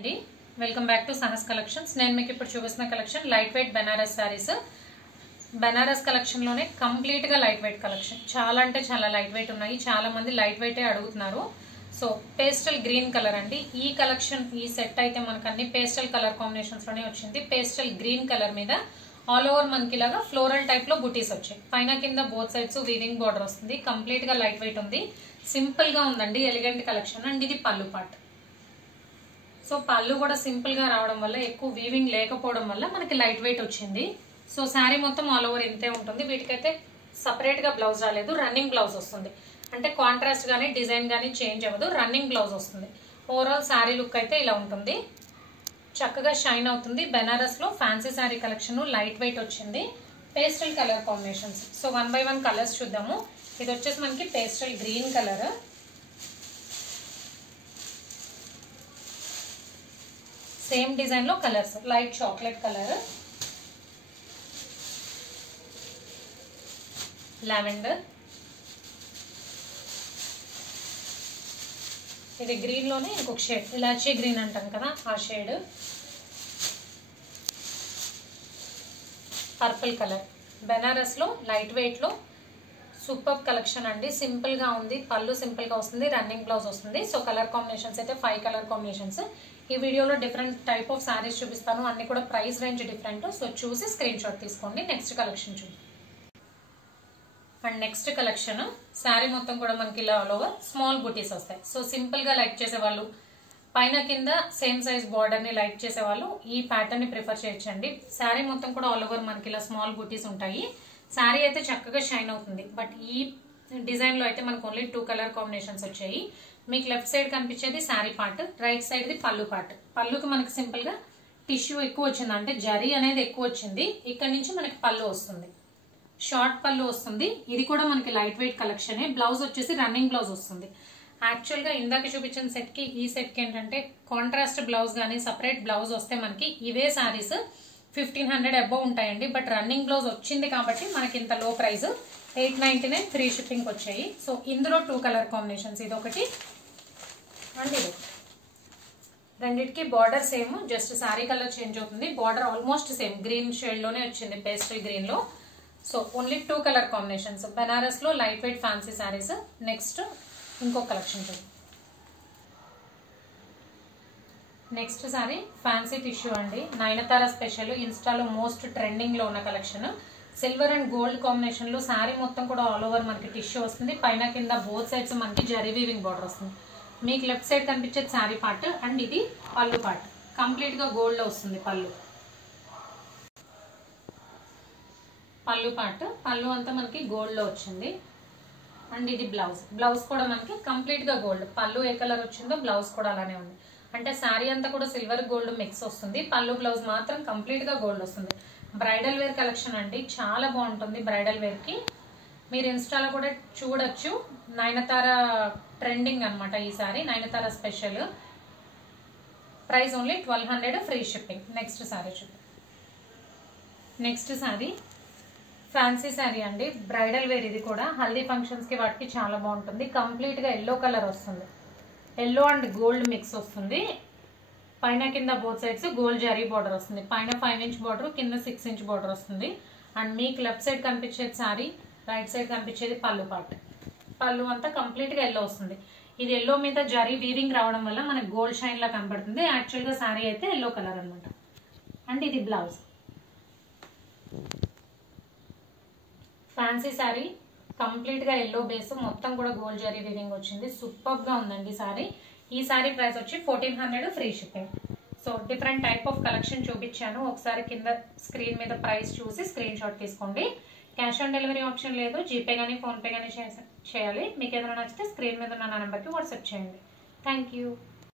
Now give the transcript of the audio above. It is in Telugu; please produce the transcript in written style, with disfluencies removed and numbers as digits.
అండి welcome back to Sanas collections. నేను మీకు ఇప్పుడు చూపిస్తున్న collection light weight Banaras saris. Banaras collection లోనే కంప్లీట్ గా లైట్ వెయిట్ కలెక్షన్. చాలా అంటే చాలా లైట్ వెయిట్ ఉన్నాయి. చాలా మంది లైట్ వెయిటే అడుగుతున్నారు. సో పేస్టల్ గ్రీన్ కలర్ అండి. ఈ కలెక్షన్ ఈ సెట్ అయితే మనకు అన్ని పేస్టల్ కలర్ కాంబినేషన్స్ లోనే వచ్చింది. పేస్టల్ గ్రీన్ కలర్ మీద ఆల్ ఓవర్ మనకి ఇలాగా ఫ్లోరల్ టైప్ లో బుటీస్ వచ్చాయి. పైన కింద బోత్ సైడ్స్ వీవింగ్ బోర్డర్ వస్తుంది. కంప్లీట్ గా లైట్ వెయిట్ ఉంది. సింపుల్ గా ఉందండి. ఎలిగెంట్ కలెక్షన్ అండ్ ఇది పళ్ళు పార్ట్. సో పళ్ళు కూడా సింపుల్ గా రావడం వల్ల ఎక్కువ వీవింగ్ లేకపోవడం వల్ల మనకి లైట్ వెయిట్ వచ్చింది. సో శారీ మొత్తం ఆల్ ఓవర్ ఇంతే ఉంటుంది. వీటికైతే సపరేట్ గా బ్లౌజ్ రాలేదు. రన్నింగ్ బ్లౌజ్ వస్తుంది. అంటే కాంట్రాస్ట్ గానీ డిజైన్ గానీ చేంజ్ అవ్వదు. రన్నింగ్ బ్లౌజ్ వస్తుంది. ఓవరాల్ శారీ లుక్ అయితే ఇలా ఉంటుంది. చక్కగా షైన్ అవుతుంది. బెనారస్ లో fancy sari collection light weight వచ్చింది. Pastel colour combinations. So 1 by 1 colours చూద్దాము. ఇది వచ్చేసి మనకి pastel green colour, same design లో colours light chocolate colour, lavender, ఇది గ్రీన్ లోనే ఇంకొక షేడ్ ఇలాచీ గ్రీన్ అంటాం కదా ఆ షేడ్, పర్పుల్ కలర్. బెనారస్ లో లైట్ వెయిట్ లో సూపర్ కలెక్షన్ అండి. సింపుల్ గా ఉంది. పళ్ళు సింపుల్ గా వస్తుంది. రన్నింగ్ బ్లౌజ్ వస్తుంది. సో కలర్ కాంబినేషన్స్ అయితే 5 కలర్ కాంబినేషన్స్. ఈ వీడియోలో డిఫరెంట్ టైప్ ఆఫ్ సారీస్ చూపిస్తాను. అన్ని కూడా ప్రైస్ రేంజ్ డిఫరెంట్. సో చూసి స్క్రీన్ షాట్ తీసుకోండి. నెక్స్ట్ కలెక్షన్ చూడండి. అండ్ నెక్స్ట్ కలెక్షన్ శారీ మొత్తం కూడా మనకి ఇలా ఆల్ ఓవర్ స్మాల్ బుటీస్ వస్తాయి. సో సింపుల్ గా లైక్ చేసే వాళ్ళు, పైన కింద సేమ్ సైజ్ బార్డర్ ని లైక్ చేసే వాళ్ళు ఈ ప్యాటర్న్ ని ప్రిఫర్ చేయొచ్చండి. శారీ మొత్తం కూడా ఆల్ ఓవర్ మనకి ఇలా స్మాల్ బుటీస్ ఉంటాయి. శారీ అయితే చక్కగా షైన్ అవుతుంది. బట్ ఈ డిజైన్ లో అయితే మనకు ఓన్లీ 2 కలర్ కాంబినేషన్స్ వచ్చాయి. మీకు లెఫ్ట్ సైడ్ కనిపించేది sari part, right side the పళ్ళు పార్ట్. పళ్ళుకి మనకి సింపుల్ గా టిష్యూ ఎక్కువ వచ్చింది, అంటే జరీ అనేది ఎక్కువ వచ్చింది. ఇక్కడ నుంచి మనకి పళ్ళు వస్తుంది, షార్ట్ పళ్ళు వస్తుంది. ఇది కూడా మనకి లైట్ వెయిట్ కలెక్షన్. బ్లౌజ్ వచ్చేసి రన్నింగ్ బ్లౌజ్ వస్తుంది. యాక్చువల్ గా ఇందాక చూపించిన సెట్ కి ఈ సెట్ కి ఏంటంటే కాంట్రాస్ట్ బ్లౌజ్ గానీ సపరేట్ బ్లౌజ్ వస్తే మనకి ఇవే సారీస్ 1500 అబౌవ్ ఉంటాయండి. బట్ రన్నింగ్ బ్లౌజ్ వచ్చింది కాబట్టి మనకి ఇంత లో ప్రైస్ 899 ఫ్రీ షిప్పింగ్ వచ్చాయి. సో ఇందులో 2 కలర్ కాంబినేషన్స్, ఇది ఒకటి అండ్ ఇది ఒకటి. రెండిటికి border same, just sari colour change అవుతుంది. Border almost same green shade లోనే వచ్చింది, పేస్టల్ గ్రీన్ లో. So only 2 colour combinations. Banaras లో light weight fancy saris. Next ఇంకో కలెక్షన్ చూడండి. నెక్స్ట్ సారీ ఫ్యాన్సీ టిష్యూ అండి. నయనతార స్పెషల్. ఇన్స్టాలో మోస్ట్ ట్రెండింగ్ లో ఉన్న collection. Silver and gold combination లో శారీ మొత్తం కూడా ఆల్ ఓవర్ మనకి టిష్యూ వస్తుంది. పైన కింద బోత్ సైడ్స్ మనకి జరీ వీవింగ్ బార్డర్ వస్తుంది. మీకు లెఫ్ట్ సైడ్ కనిపించేది శారీ పార్ట్ అండ్ ఇది పళ్ళు పార్ట్. కంప్లీట్ గా గోల్డ్ లో వస్తుంది పళ్ళు. పళ్ళు పార్ట్, పళ్ళు అంతా మనకి గోల్డ్ లో వచ్చింది. అండ్ ఇది బ్లౌజ్. బ్లౌజ్ కూడా మనకి కంప్లీట్ గా గోల్డ్. పళ్ళు ఏ కలర్ వచ్చిందో బ్లౌజ్ కూడా అలానే ఉంది. అంటే శారీ అంతా కూడా సిల్వర్ గోల్డ్ మిక్స్ వస్తుంది. పళ్ళు బ్లౌజ్ మాత్రం కంప్లీట్ గా గోల్డ్ వస్తుంది. బ్రైడల్ వేర్ కలెక్షన్ అండి. చాలా బాగుంటుంది బ్రైడల్ వేర్ కి. మీరు ఇన్స్టాలో కూడా చూడొచ్చు. నయనతార ట్రెండింగ్ అనమాట ఈ sari. Nayanthara special. Price only 1200 free shipping. Next sari చూద్దాం. నెక్స్ట్ సారీ ఫ్యాన్సీ శారీ అండి. Bridal wear. ఇది కూడా హల్దీ ఫంక్షన్స్ కి వాటికి చాలా బాగుంటుంది. కంప్లీట్ గా ఎల్లో కలర్ వస్తుంది. ఎల్లో అండ్ గోల్డ్ మిక్స్ వస్తుంది. పైన కింద both sides gold zari border వస్తుంది. పైన 5 ఇంచ్ బార్డర్, కింద 6 ఇంచ్ బార్డర్ వస్తుంది. అండ్ మీకు లెఫ్ట్ సైడ్ కనిపించేది శారీ, రైట్ సైడ్ కనిపించేది పళ్ళు పార్ట్. పళ్ళు అంతా కంప్లీట్ గా ఎల్లో వస్తుంది. ఇది ఎల్లో మీద జరీ వీవింగ్ రావడం వల్ల మనకి గోల్డ్ షైన్ లా కనబడుతుంది. యాక్చువల్ గా శారీ అయితే ఎల్లో కలర్ అనమాట. అండ్ ఇది బ్లౌజ్. ఫ్యాన్సీ శారీ, కంప్లీట్ గా ఎల్లో బేస్, మొత్తం కూడా గోల్డ్ జరీ వీవింగ్ వచ్చింది. సూపర్ గా ఉందండి సారీ. ఈ సారీ ప్రైస్ వచ్చి 1400 free shipping. So different type of collection చూపించాను. ఒకసారి కింద స్క్రీన్ మీద ప్రైస్ చూసి స్క్రీన్ షాట్ తీసుకోండి. క్యాష్ ఆన్ డెలివరీ ఆప్షన్ లేదు. జీపే కానీ ఫోన్ పే కానీ చేయాలి. మీకు ఏదైనా నచ్చితే స్క్రీన్ మీద ఉన్న నెంబర్కి వాట్సాప్ చేయండి. Thank you.